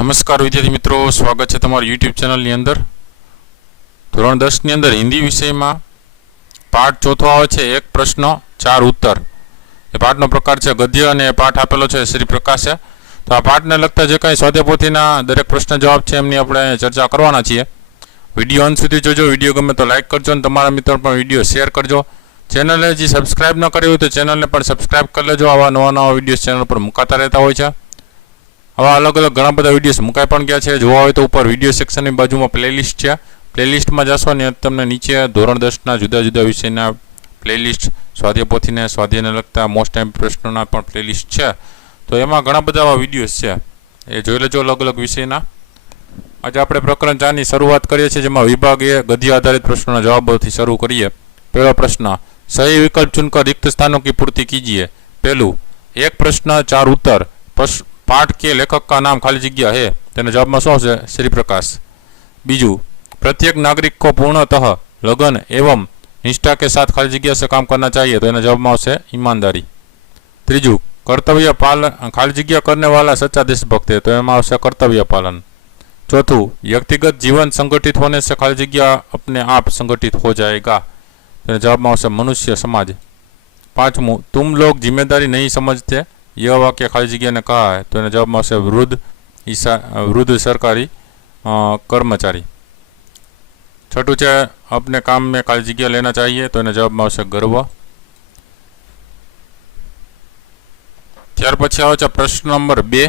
नमस्कार विद्यार्थी मित्रों, स्वागत है तमारू यूट्यूब चैनल नी अंदर। धोरण 10 नी अंदर हिंदी विषय में पाठ चौथो आवे छे एक प्रश्न चार उत्तर। ए पाठनो प्रकार है गद्य अने पाठ आपेलो छे श्री प्रकाशे। तो आ पाठने लगता जे कांई स्वाध्याय पोथीना दरेक प्रश्न जवाब छे एमनी आपणे चर्चा करवाना छीए। विडियो अंत सुधी जोजो। विडियो गमे तो लाइक करजो अने तमारा मित्रों पण विडियो शेर करजो। चेनल हजी सब्सक्राइब न करी होय तो चेनल ने पण सब्सक्राइब कर लेजो। आवा नवा नवा विडियो चेनल पर मुकाता रहता होय छे। आवा अलग अलग घણા બધા વિડીયોસ મુકાઈ પણ ગયા છે। જોવા હોય તો ઉપર વિડીયો સેક્શનની બાજુમાં પ્લેલિસ્ટ છે। પ્લેલિસ્ટમાં જશો ને તમને નીચે ધોરણ 10ના જુદા જુદા વિષયના પ્લેલિસ્ટ, સ્વાધ્યાય પોથીને સ્વાધ્યાયને લગતા મોસ્ટ ટાઈમ પ્રશ્નોના પણ પ્લેલિસ્ટ છે। તો એમાં ઘણા બધા આવા વિડીયોસ છે, એ જોઈ લેજો अलग अलग વિષયના। આજે આપણે પ્રકરણ 4 ની શરૂઆત કરીએ છીએ, જેમાં વિભાગ એ ગદ્ય આધારિત પ્રશ્નોના જવાબોથી શરૂ કરીએ। પહેલો પ્રશ્ન, सही विकल्प चुनकर रिक्त स्थानों की पूर्ति कीजिए। पहलू, एक प्रश्न चार उत्तर। पाठ के लेखक का नाम खाली जग्या है, तेना जवाब में शू है? श्री प्रकाश। बीजू, प्रत्येक नागरिक को पूर्णतः लगन एवं निष्ठा के साथ खाली जग्या से काम करना चाहिए, तो एना जवाब में आवशे ईमानदारी। त्रीजू, कर्तव्य पालन खाली जग्या करने वाला सच्चा देशभक्त है, तो एमां आवशे कर्तव्य पालन। चौथू, व्यक्तिगत जीवन संगठित होने से खाली जग्या अपने आप संगठित हो जाएगा, तो जवाब में आवशे मनुष्य समाज। पांचमू, तुम लोग जिम्मेदारी नहीं समझते, यह वाक्य खाली जगह ने कहा है, तो एना जवाब में वृद्ध सरकारी कर्मचारी। छठू है, अपने काम में खाली जगह लेना चाहिए, तो एना जवाब में गर्व। त्यार पछी आवे छे प्रश्न नंबर 2।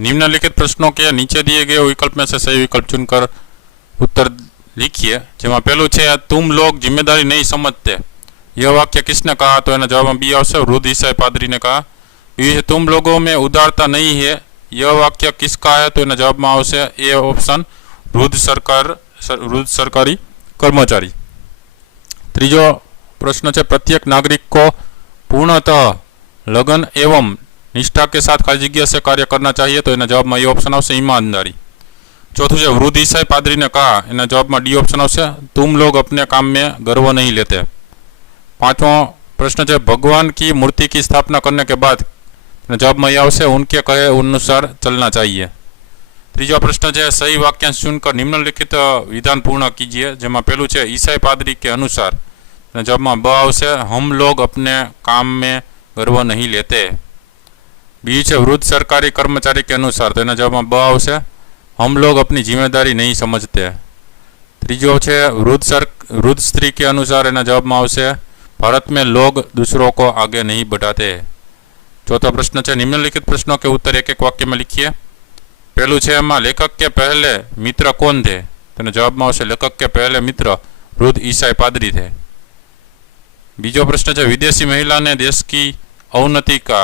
निम्नलिखित प्रश्नों के नीचे दिए गए विकल्प में से सही विकल्प चुनकर उत्तर लिखिए। जेमा पहलू है, तुम लोग जिम्मेदारी नहीं समझते, यह वाक्य किसने कहा? तो एना जवाब में बी आवशे वृद्ध ईसाई पादरी ने कहा। तुम लोगों में उदारता नहीं है, यह वाक्य किसका है? तो एना जवाब में आवशे ए ऑप्शन वृद्ध सरकारी कर्मचारी। त्रीजो प्रश्न है, प्रत्येक नागरिक को पूर्णतः लगन एवं निष्ठा के साथ खाली जगह से कार्य करना चाहिए, तो एना जवाब में ए ऑप्शन आवशे ईमानदारी। चौथुं है, वृद्ध ईसाई पादरी ने कहा, एना जवाब में डी ऑप्शन आवशे तुम लोग अपने काम में गर्व नहीं लेते। पांचवां प्रश्न है, भगवान की मूर्ति की स्थापना करने के बाद जवाब में आवशे उनके कहे अनुसार चलना चाहिए। तीजा प्रश्न है, सही वाक्यांश चुनकर निम्नलिखित विधान पूर्ण कीजिए। जेमा पहलू है, ईसाई पादरी के अनुसार, जवाब में ब आवशे हम लोग अपने काम में गर्व नहीं लेते। बी है, वृद्ध सरकारी कर्मचारी के अनुसार, तो एना जवाब में ब आवशे हम लोग अपनी जिम्मेदारी नहीं समझते। तीजो है, वृद्ध स्त्री के अनुसार, एना जवाब में आवशे भारत में लोग दूसरों को आगे नहीं बढ़ाते। चौथा प्रश्न है, निम्नलिखित प्रश्नों के उत्तर एक एक वाक्य में लिखिए। पहलू है, एमां लेखक के पहले मित्र कौन थे? तो जवाब में आवशे लेखक के पहले मित्र वृद्ध ईसाई पादरी थे। बीजो प्रश्न है, विदेशी महिला ने देश की अवनति का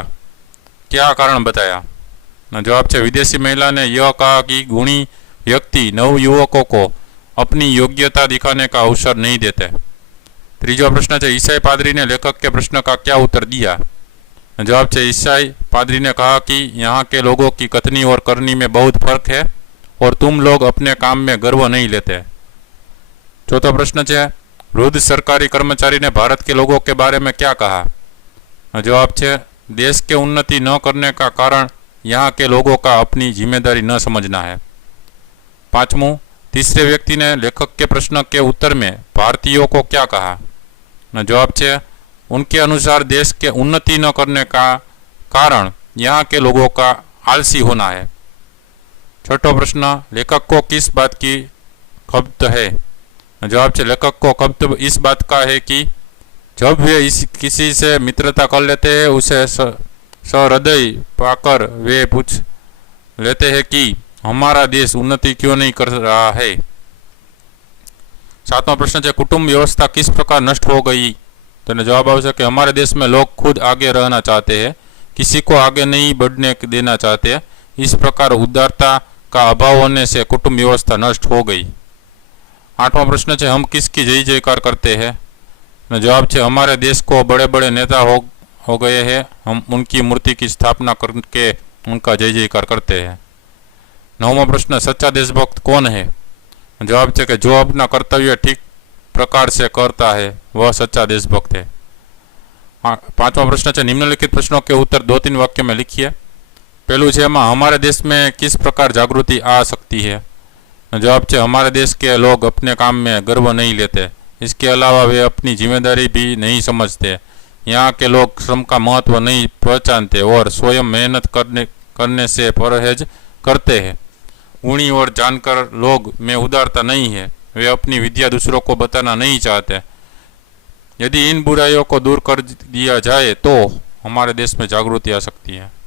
क्या कारण बताया? जवाब है, विदेशी महिला ने यह कहा कि गुणी व्यक्ति नवयुवकों को अपनी योग्यता दिखाने का अवसर नहीं देते। तीजो प्रश्न है, ईसाई पादरी ने लेखक के प्रश्न का क्या उत्तर दिया? जवाब है, ईसाई पादरी ने कहा कि यहाँ के लोगों की कथनी और करनी में बहुत फर्क है और तुम लोग अपने काम में गर्व नहीं लेते। चौथा प्रश्न है, वृद्ध सरकारी कर्मचारी ने भारत के लोगों के बारे में क्या कहा? जवाब है, देश के उन्नति न करने का कारण यहाँ के लोगों का अपनी जिम्मेदारी न समझना है। पांचवू, तीसरे व्यक्ति ने लेखक के प्रश्न के उत्तर में भारतीयों को क्या कहा? जवाब है, उनके अनुसार देश के उन्नति न करने का कारण यहाँ के लोगों का आलसी होना है। छठो प्रश्न, लेखक को किस बात की खपत है? जवाब है, लेखक को खपत इस बात का है कि जब वे किसी से मित्रता कर लेते हैं, उसे सहृदय पाकर वे पूछ लेते हैं कि हमारा देश उन्नति क्यों नहीं कर रहा है। सातवां प्रश्न है, कुटुंब व्यवस्था किस प्रकार नष्ट हो गई? तो जवाब आवश्यक कि हमारे देश में लोग खुद आगे रहना चाहते हैं, किसी को आगे नहीं बढ़ने देना चाहते। इस प्रकार उदारता का अभाव होने से कुटुंब व्यवस्था नष्ट हो गई। आठवां प्रश्न है, हम किसकी जय जयकार करते हैं? जवाब है, हमारे देश को बड़े बड़े नेता हो गए हैं, हम उनकी मूर्ति की स्थापना करके उनका जय जयकार करते हैं। नौवां प्रश्न, सच्चा देशभक्त कौन है? जवाब है कि जो अपना कर्तव्य ठीक प्रकार से करता है वह सच्चा देशभक्त है। पांचवा प्रश्न है, निम्नलिखित प्रश्नों के उत्तर 2-3 वाक्य में लिखिए। पहलू है हमारे देश में किस प्रकार जागृति आ सकती है। जवाब है हमारे देश के लोग अपने काम में गर्व नहीं लेते। इसके अलावा वे अपनी जिम्मेदारी भी नहीं समझते। यहाँ के लोग श्रम का महत्व नहीं पहचानते और स्वयं मेहनत करने से परहेज करते हैं। गुणी और जानकर लोग में उदारता नहीं है। वे अपनी विद्या दूसरों को बताना नहीं चाहते। यदि इन बुराइयों को दूर कर दिया जाए तो हमारे देश में जागृति आ सकती है।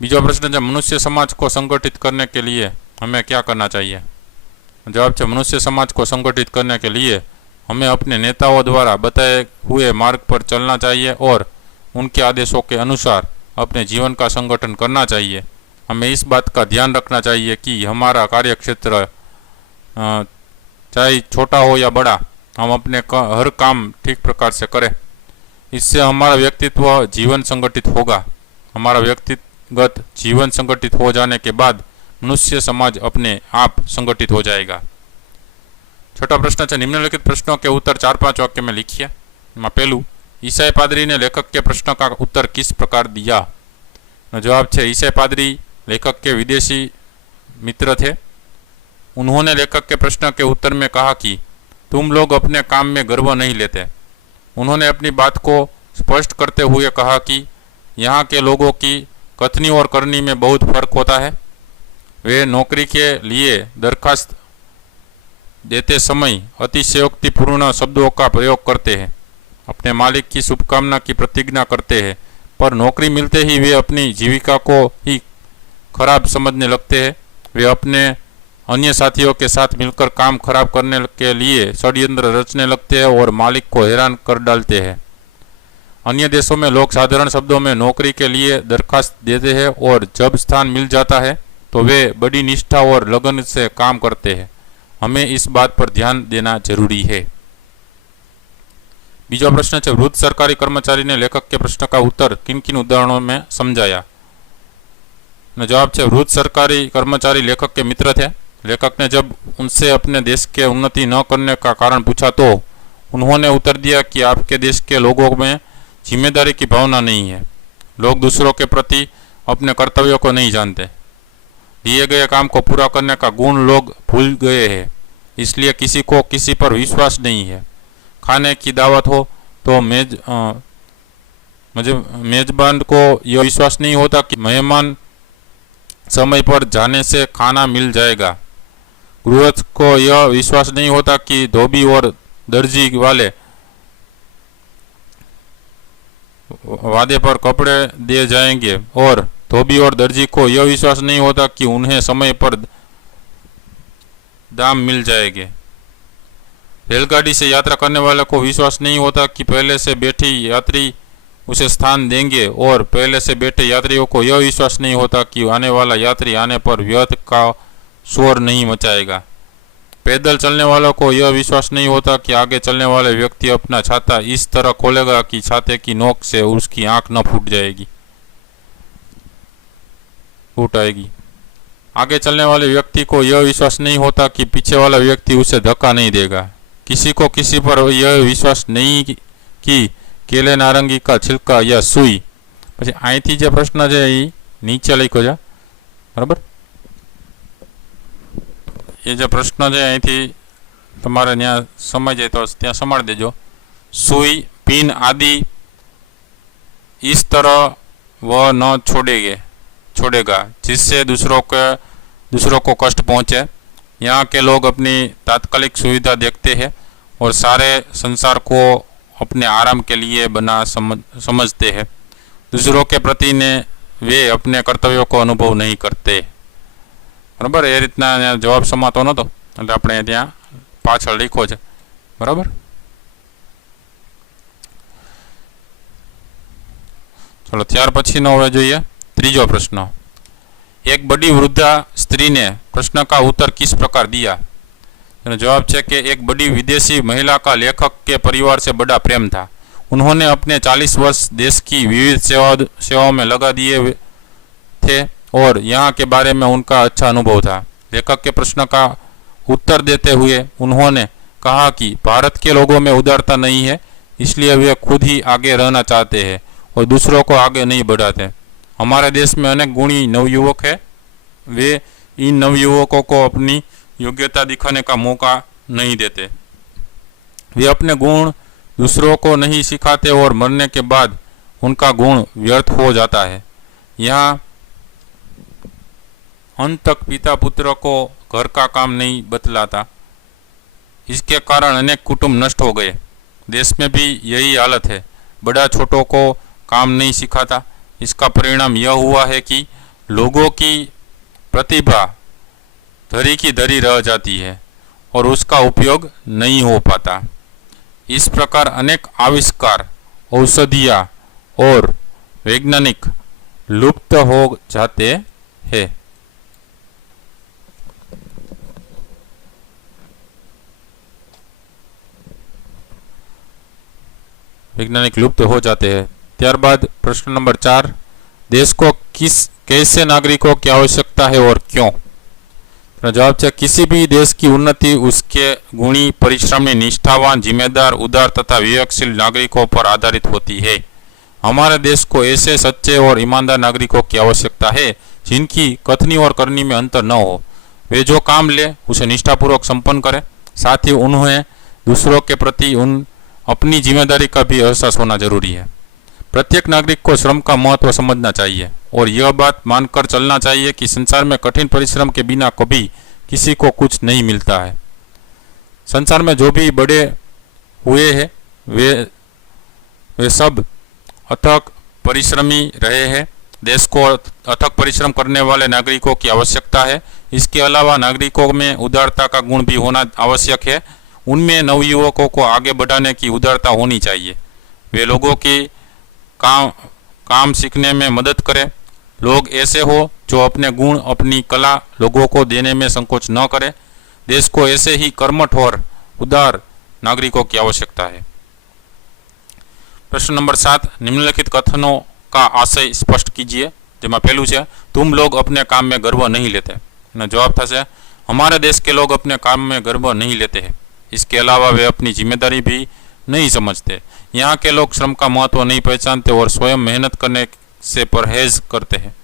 बीजा प्रश्न है मनुष्य समाज को संगठित करने के लिए हमें क्या करना चाहिए। जवाब है मनुष्य समाज को संगठित करने के लिए हमें अपने नेताओं द्वारा बताए हुए मार्ग पर चलना चाहिए और उनके आदेशों के अनुसार अपने जीवन का संगठन करना चाहिए। हमें इस बात का ध्यान रखना चाहिए कि हमारा कार्य क्षेत्र चाहे छोटा हो या बड़ा, हम अपने हर काम ठीक प्रकार से करें। इससे हमारा व्यक्तित्व जीवन संगठित होगा। हमारा व्यक्तिगत जीवन संगठित हो जाने के बाद मनुष्य समाज अपने आप संगठित हो जाएगा। छोटा प्रश्न है निम्नलिखित प्रश्नों के उत्तर 4-5 वाक्य में लिखिए। पहलू, ईसाई पादरी ने लेखक के प्रश्न का उत्तर किस प्रकार दिया। जवाब है ईसाई पादरी लेखक के विदेशी मित्र थे। उन्होंने लेखक के प्रश्न के उत्तर में कहा कि तुम लोग अपने काम में गर्व नहीं लेते। उन्होंने अपनी बात को स्पष्ट करते हुए कहा कि यहाँ के लोगों की कथनी और करनी में बहुत फर्क होता है। वे नौकरी के लिए दरखास्त देते समय अतिशयोक्तिपूर्ण शब्दों का प्रयोग करते हैं, अपने मालिक की शुभकामना की प्रतिज्ञा करते हैं, पर नौकरी मिलते ही वे अपनी जीविका को ही खराब समझने लगते हैं। वे अपने अन्य साथियों के साथ मिलकर काम खराब करने के लिए षड्यंत्र रचने लगते हैं और मालिक को हैरान कर डालते हैं। अन्य देशों में लोग साधारण शब्दों में नौकरी के लिए दरखास्त देते हैं और जब स्थान मिल जाता है तो वे बड़ी निष्ठा और लगन से काम करते हैं। हमें इस बात पर ध्यान देना जरूरी है। बीजा प्रश्न है वृद्ध सरकारी कर्मचारी ने लेखक के प्रश्न का उत्तर किन किन उदाहरणों में समझाया। जवाब है वृद्ध सरकारी कर्मचारी लेखक के मित्र थे। लेखक ने जब उनसे अपने देश के उन्नति न करने का कारण पूछा तो उन्होंने उत्तर दिया कि आपके देश के लोगों में जिम्मेदारी की भावना नहीं है। लोग दूसरों के प्रति अपने कर्तव्यों को नहीं जानते। दिए गए काम को पूरा करने का गुण लोग भूल गए हैं। इसलिए किसी को किसी पर विश्वास नहीं है। खाने की दावत हो तो मेजबान को यह विश्वास नहीं होता कि मेहमान समय पर जाने से खाना मिल जाएगा। गृहस्थ को यह विश्वास नहीं होता कि धोबी और दर्जी वाले वादे पर कपड़े दिए जाएंगे और धोबी और दर्जी को यह विश्वास नहीं होता कि उन्हें समय पर दाम मिल जाएंगे। रेलगाड़ी से यात्रा करने वाले को विश्वास नहीं होता कि पहले से बैठी यात्री उसे स्थान देंगे और पहले से बैठे यात्रियों को यह विश्वास नहीं होता कि आने वाला यात्री आने पर व्यर्थ का शोर नहीं मचाएगा। पैदल चलने वालों को यह विश्वास नहीं होता कि आगे चलने वाले व्यक्ति अपना छाता इस तरह खोलेगा कि छाते की नोक से उसकी आंख न फूट आएगी। आगे चलने वाले व्यक्ति को यह विश्वास नहीं होता कि पीछे वाला व्यक्ति उसे धक्का नहीं देगा। किसी को किसी पर यह विश्वास नहीं कि केले नारंगी का छिलका या सुई। પછી અહીંથી જે પ્રશ્ન છે એ નીચે લખ્યો છે, બરાબર। એ જે પ્રશ્ન છે અહીંથી તમારે ત્યાં સમજાય તો ત્યાં સંભાળી દેજો। सुई पिन आदि इस तरह वह न छोड़ेगा जिससे दूसरों को कष्ट पहुँचे। यहाँ के लोग अपनी तात्कालिक सुविधा देखते हैं और सारे संसार को अपने आराम के लिए बना समझते हैं। दूसरों के प्रति ने वे अपने कर्तव्यों को अनुभव नहीं करते। बराबर। ए रीतना जवाब समातो नतो એટલે આપણે ત્યાં પાછળ લખ્યો છે, બરાબર। चलो ત્યાર પછીનો હવે જોઈએ ત્રીજો પ્રશ્ન। एक बड़ी वृद्धा स्त्री ने प्रश्न का उत्तर किस प्रकार दिया। जवाब है कि एक बड़ी विदेशी महिला का लेखक के परिवार से बड़ा प्रेम था। उन्होंने अपने 40 वर्ष देश की विविध सेवाओं में लगा दिए थे और यहाँ के बारे में उनका अच्छा अनुभव था। लेखक के प्रश्न का उत्तर देते हुए उन्होंने कहा कि भारत के लोगों में उदारता नहीं है, इसलिए वे खुद ही आगे रहना चाहते हैं और दूसरों को आगे नहीं बढ़ाते। हमारे देश में अनेक गुणी नवयुवक है, वे इन नवयुवकों को अपनी योग्यता दिखाने का मौका नहीं देते। वे अपने गुण दूसरों को नहीं सिखाते और मरने के बाद उनका गुण व्यर्थ हो जाता है। यहाँ अंत तक पिता पुत्र को घर का काम नहीं बतलाता। इसके कारण अनेक कुटुंब नष्ट हो गए। देश में भी यही हालत है, बड़ा छोटों को काम नहीं सिखाता। इसका परिणाम यह हुआ है कि लोगों की प्रतिभा धरी की धरी रह जाती है और उसका उपयोग नहीं हो पाता। इस प्रकार अनेक आविष्कार, औषधियाँ और वैज्ञानिक लुप्त हो जाते हैं। वैज्ञानिक लुप्त हो जाते हैं। त्यारबाद प्रश्न नंबर 4, देश को कैसे नागरिकों की आवश्यकता है और क्यों? तो जवाब है, किसी भी देश की उन्नति उसके गुणी, परिश्रमी, निष्ठावान, जिम्मेदार, उदार तथा विवेकशील नागरिकों पर आधारित होती है। हमारे देश को ऐसे सच्चे और ईमानदार नागरिकों की आवश्यकता है जिनकी कथनी और करनी में अंतर न हो। वे जो काम ले उसे निष्ठापूर्वक संपन्न करें, साथ ही उन्हें दूसरों के प्रति अपनी जिम्मेदारी का भी एहसास होना जरूरी है। प्रत्येक नागरिक को श्रम का महत्व समझना चाहिए और यह बात मानकर चलना चाहिए कि संसार में कठिन परिश्रम के बिना कभी किसी को कुछ नहीं मिलता है। संसार में जो भी बड़े हुए हैं वे सब अथक परिश्रमी रहे हैं। देश को अथक परिश्रम करने वाले नागरिकों की आवश्यकता है। इसके अलावा नागरिकों में उदारता का गुण भी होना आवश्यक है। उनमें नवयुवकों को आगे बढ़ाने की उदारता होनी चाहिए। वे लोगों की काम सीखने में मदद करें। लोग ऐसे हो जो अपने गुण, अपनी कला लोगों को देने में संकोच न करें। देश को ऐसे ही कर्मठ और उदार नागरिकों की आवश्यकता है। प्रश्न नंबर 7, निम्नलिखित कथनों का आशय स्पष्ट कीजिए। जेमा पहलू है, तुम लोग अपने काम में गर्व नहीं लेते। जवाब था, हमारे देश के लोग अपने काम में गर्व नहीं लेते हैं। इसके अलावा वे अपनी जिम्मेदारी भी नहीं समझते। यहाँ के लोग श्रम का महत्व नहीं पहचानते और स्वयं मेहनत करने से परहेज करते हैं।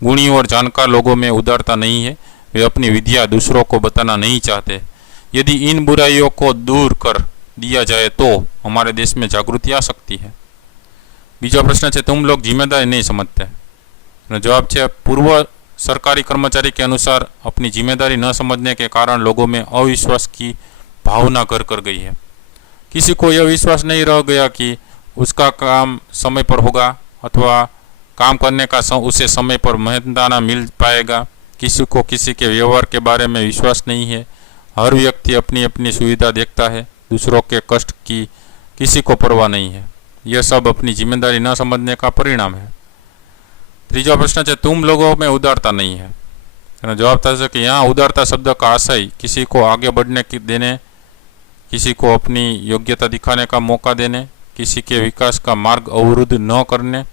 गुणी और जानकार लोगों में उदारता नहीं है। वे अपनी विद्या दूसरों को बताना नहीं चाहते। यदि इन बुराइयों को दूर कर दिया जाए तो हमारे देश में जागृति आ सकती है। बीजा प्रश्न है, तुम लोग जिम्मेदारी नहीं समझते। जवाब है, पूर्व सरकारी कर्मचारी के अनुसार अपनी जिम्मेदारी न समझने के कारण लोगों में अविश्वास की भावना घर कर गई है। किसी को यह विश्वास नहीं रह गया कि उसका काम समय पर होगा अथवा काम करने का उसे समय पर मेहनताना मिल पाएगा। किसी को किसी के व्यवहार के बारे में विश्वास नहीं है। हर व्यक्ति अपनी अपनी सुविधा देखता है। दूसरों के कष्ट की किसी को परवाह नहीं है। यह सब अपनी जिम्मेदारी न समझने का परिणाम है। तीजा प्रश्न है, तुम लोगों में उदारता नहीं है। जवाब था कि यहाँ उदारता शब्द का आशय किसी को आगे बढ़ने की देने, किसी को अपनी योग्यता दिखाने का मौका देने, किसी के विकास का मार्ग अवरुद्ध न करने,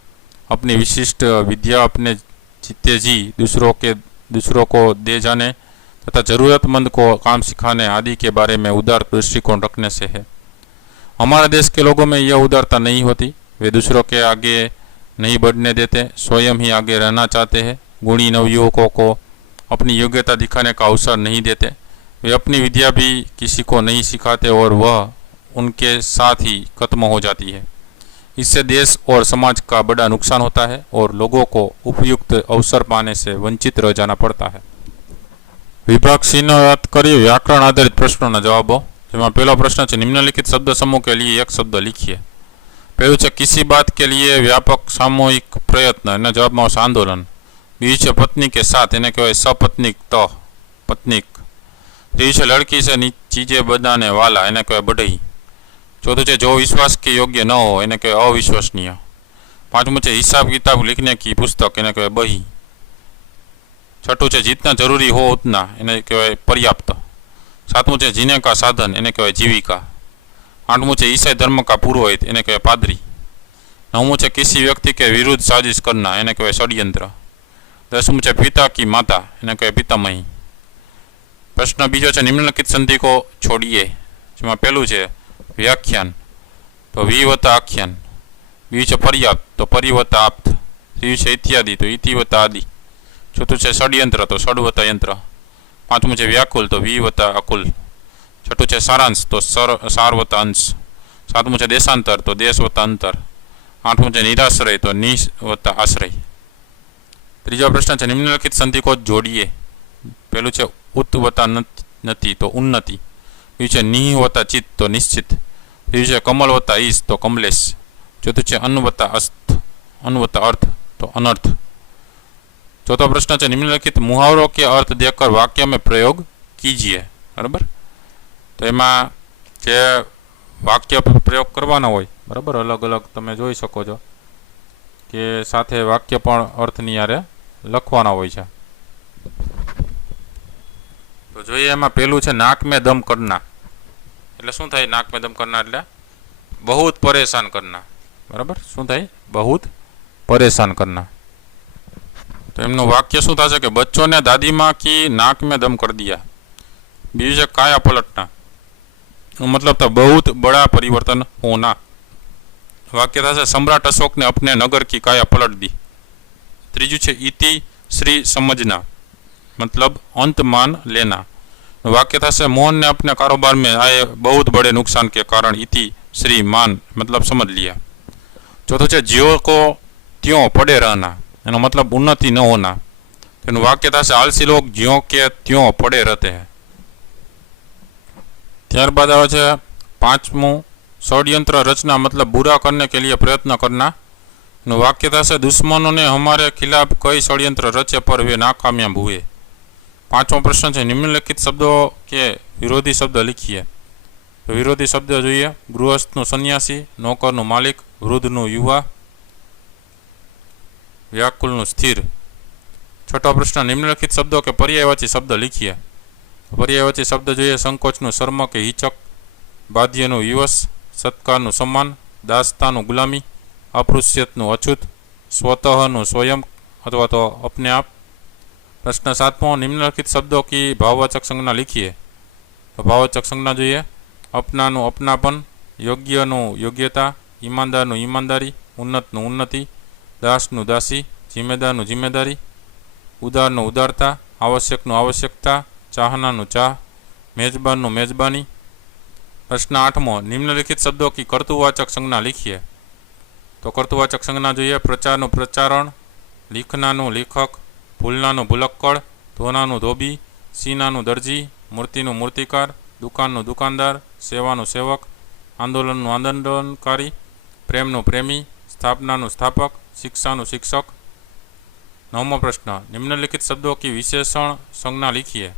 अपनी विशिष्ट विद्या अपने जीते जी दूसरों को दे जाने तथा जरूरतमंद को काम सिखाने आदि के बारे में उदार दृष्टिकोण रखने से है। हमारे देश के लोगों में यह उदारता नहीं होती। वे दूसरों के आगे नहीं बढ़ने देते, स्वयं ही आगे रहना चाहते हैं। गुणी नवयुवकों को अपनी योग्यता दिखाने का अवसर नहीं देते। वे अपनी विद्या भी किसी को नहीं सिखाते और वह उनके साथ ही खत्म हो जाती है। इससे देश और समाज का बड़ा नुकसान होता है और लोगों को उपयुक्त अवसर पाने से वंचित रह जाना पड़ता है। विभाग सी बात करिए व्याकरण आधारित प्रश्नों ना जवाबों। जेमा पहला प्रश्न है, निम्नलिखित शब्द समूह के लिए एक शब्द लिखिए। पहलू है, किसी बात के लिए व्यापक सामूहिक प्रयत्न। एना जवाब में आवशे आंदोलन। बीजू है, पत्नी के साथ, एने कहेवाय सपत्नीक पत्नीक। त्रीजु है, लड़की से चीजें बनाने वाला, एने कहेवाय बढ़ई। चौथुं है, जो विश्वास के योग्य न हो एने कहेवाय अविश्वसनीय। पांचमું है, हिसाब किताब लिखने की पुस्तक, एने कहेवाय बही। छठुं है, जितना जरूरी हो उतना, एने कहेवाय पर्याप्त। सातमुं है, जीने का साधन, एने कहेवाय जीविका। आठमुं है, ईसाई धर्म का पुरोहित, एने कहेवाय पादरी। नवमुं है, किसी व्यक्ति के विरुद्ध साजिश करना, एने कहेवाय षड्यंत्र। दसमुं है, पिता की माता, एने कहेवाय पितामही। प्रश्न बीजो है, निम्नलिखित संधि को छोड़िए। जेमां पहलू है व्याख्यान, तो वी वत्ता आख्यान। बीजू है पर्याप्त, तो परि वत्ता आप्त। ત્રીજું છે ઇત્યાદિ તો ઇતિ વત્તા આદિ, ચોથું છે ષડયંત્ર તો ષડ વત્તા યંત્ર, પાંચમું છે વ્યાકુલ તો વી વત્તા અકુલ, છઠ્ઠું છે સારાંશ તો સાર વત્તા અંશ, સાતમું છે દેશાંતર તો દેશ વત્તા અંતર, આઠમું છે નિરાશ્રય તો નિશ વત્તા આશ્રય. ત્રીજો પ્રશ્ન છે નિમ્નલિખિત સંધિકોટ જોડીએ. પહેલું છે ઉત વત્તા નતિ તો ઉન્નતિ, બીજું છે નિહ વત્તા ચિત્ત તો નિશ્ચિત, ત્રીજું છે કમલ વત્તા ઈશ તો કમલેશ, ચોથું છે અન્ન વત્તા અન્ન વત્તા અર્થ તો અનર્થ. ચોથો પ્રશ્ન છે निम्नलिखित मुहावरों के अर्थ देकर वाक्य में प्रयोग कीजिए. बराबर, तो एમાં જે વાક્ય પ્રયોગ કરવાના હોય બરાબર અલગ અલગ તમે જોઈ શકો છો કે સાથે વાક્ય પણ અર્થની યારે લખવાના હોય છે. તો જોઈએ એમાં પહેલું છે નાક મેં દમ કરના. એટલે શું થાય નાક મેં દમ કરના? એટલે बहुत परेशान करना. बराबर, શું થાય? बहुत परेशान करना. तो एमનું वाक्य શું થશે કે बच्चों ने दादी माँ की नाक में दम कर दिया. बीजू છે काया पलटना, मतलब था बहुत बड़ा परिवर्तन होना. वाक्य था सम्राट अशोक ने अपने नगर की काया पलट दी. त्रीजू है इति श्री समझना, मतलब अंत मान लेना. वाक्य था मोहन ने अपने कारोबार में आए बहुत बड़े नुकसान के कारण इति श्री मान मतलब समझ लिया. चौथो है ज्यो को त्यों पड़े रहना, एनो मतलब उन्नति न होना. तेनु वाक्य था आलसी लोग ज्यों के त्यों पड़े रहते हैं. ત્યારબાદ આવે છે પાંચમું ષડયंत्र रचना, मतलब बुरा करने के लिए प्रयत्न करना. वाक्य था दुश्मनों ने हमारे खिलाफ कई षडयंत्र रचे पर वे नाकामयाब हुए. पांचमो प्रश्न है निम्नलिखित शब्दों के विरोधी शब्द लिखिए. तो विरोधी शब्द જોઈએ ગૃહસ્થનું સન્યાસી, નોકરનું માલિક, વૃદ્ધનું યુવા, વ્યાકુલનું સ્થિર. છઠ્ઠો પ્રશ્ન નિમ્નલિખિત શબ્દો કે પર્યાયવાચી શબ્દ लिखिए. પર્યાયવાચી શબ્દ જોઈએ સંકોચનું શર્મ કે હિચક, બાધ્યનું વિવશ, સત્કારનું સન્માન, દાસતાનું ગુલામી, અપૃશ્યતનું અછૂત, स्वतःનું स्वयं अथवा तो अपने आप. प्रश्न सातमो निम्नलिखित शब्दों की भाववाचक संज्ञा लिखिए. तो भाववाचक संज्ञा જોઈએ अपनाનું अपनापन, योग्यનું योग्यता, ईमानदारનું ईमानदारी, उन्नतનું उन्नति, दासનું दासी, जिम्मेदारનું जिम्मेदारी, उदारનું उदारता, आवश्यकનું आवश्यकता, चाहनाનું चाह, मेजबानનું मेजबानी. प्रश्न आठमो निम्नलिखित शब्दों की कर्तुवाचक संज्ञा लिखिए. तो कर्तुवाचक संज्ञा જોઈએ प्रचारનું प्रचारण, लिखनाનું लेखक, ભૂલનાનું ભૂલક્કડ, ધોનાનું ધોબી, સીનાનું દરજી, મૂર્તિનું મૂર્તિકાર, દુકાનનું દુકાનદાર, સેવાનું સેવક, આંદોલનનું આંદોલનકારી, પ્રેમનું પ્રેમી, સ્થાપનાનું સ્થાપક, शिक्षाનું शिक्षक. नवमो प्रश्न निम्नलिखित शब्दों की विशेषण संज्ञा लिखिए.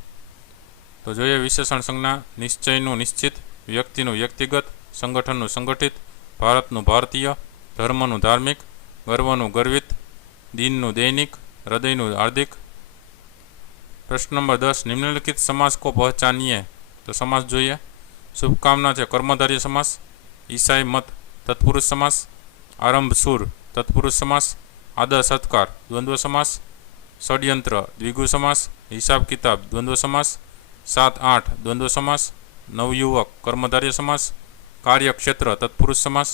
तो જોઈએ વિશેષણ સંજ્ઞા નિશ્ચયનું નિશ્ચિત, વ્યક્તિનું વ્યક્તિગત, સંગઠનનું સંગઠિત, ભારતનું ભારતીય, ધર્મનું ધાર્મિક, ગર્વનું ગર્વિત, દિનનું દૈનિક, हृदयનું हार्दिक. प्रश्न नंबर 10 निम्नलिखित समास को पहचानिए. तो समास જોઈએ शुभकामना है कर्मधारय समास, ईसाई मत तत्पुरुष समास, आरंभ सुर तत्पुरुष समास, आदर सत्कार द्वंद्व समास, षड्यंत्र द्विगु समास, हिसाब किताब द्वंद्व समास, 7-8 द्वंद्व समास, नवयुवक कर्मधारय समास, कार्यक्षेत्र तत्पुरुष समास,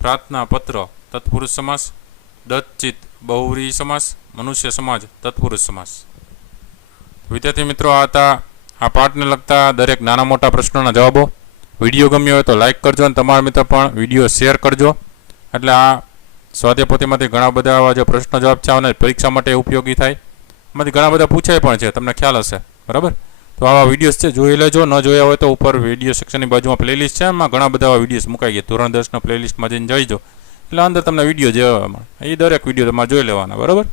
प्रार्थना पत्र तत्पुरुष समास, दत्तचित बहुव्रीहि समास, मनुष्य समाज तत्पुरुष समास. विद्यार्थी मित्रों आ पाठने लगता दरेक नाना मोटा प्रश्नों जवाबों विडियो गम्यो हो तो लाइक करजो और तमारा मित्र पण विडियो शेर करजो एटले आ स्वाध्याय पोथीमांथी घणा बधा आवा जो प्रश्न जवाब छे आवनारी परीक्षा माटे उपयोगी थाय. एमांथी घणा बधा पूछाय पण छे, तमने ख्याल हशे. बराबर, तो आवा विडियोज छे जोई लेजो. न जोया होय तो उपर विडियो सेक्शननी बाजुमां प्लेलिस्ट छे, एमां घणा बधा विडियोज मुकाई गया. धोरण 10 ना प्लेलिस्टमां जईने जोईजो એટલે અંદર તમને વિડીયો જોવા એ દરેક વિડીયો તમારે જોઈ લેવાના. બરાબર,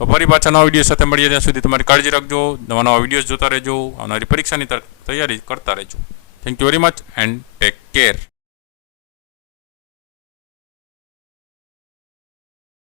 તો ફરી પાછા નવા વિડીયો સાથે મળીએ. ત્યાં સુધી તમારી કાળજી રાખજો, નવા નવા વિડીયોઝ જોતા રહેજો, આવનારી પરીક્ષાની તૈયારી કરતા રહેજો. Thank you very much and take care.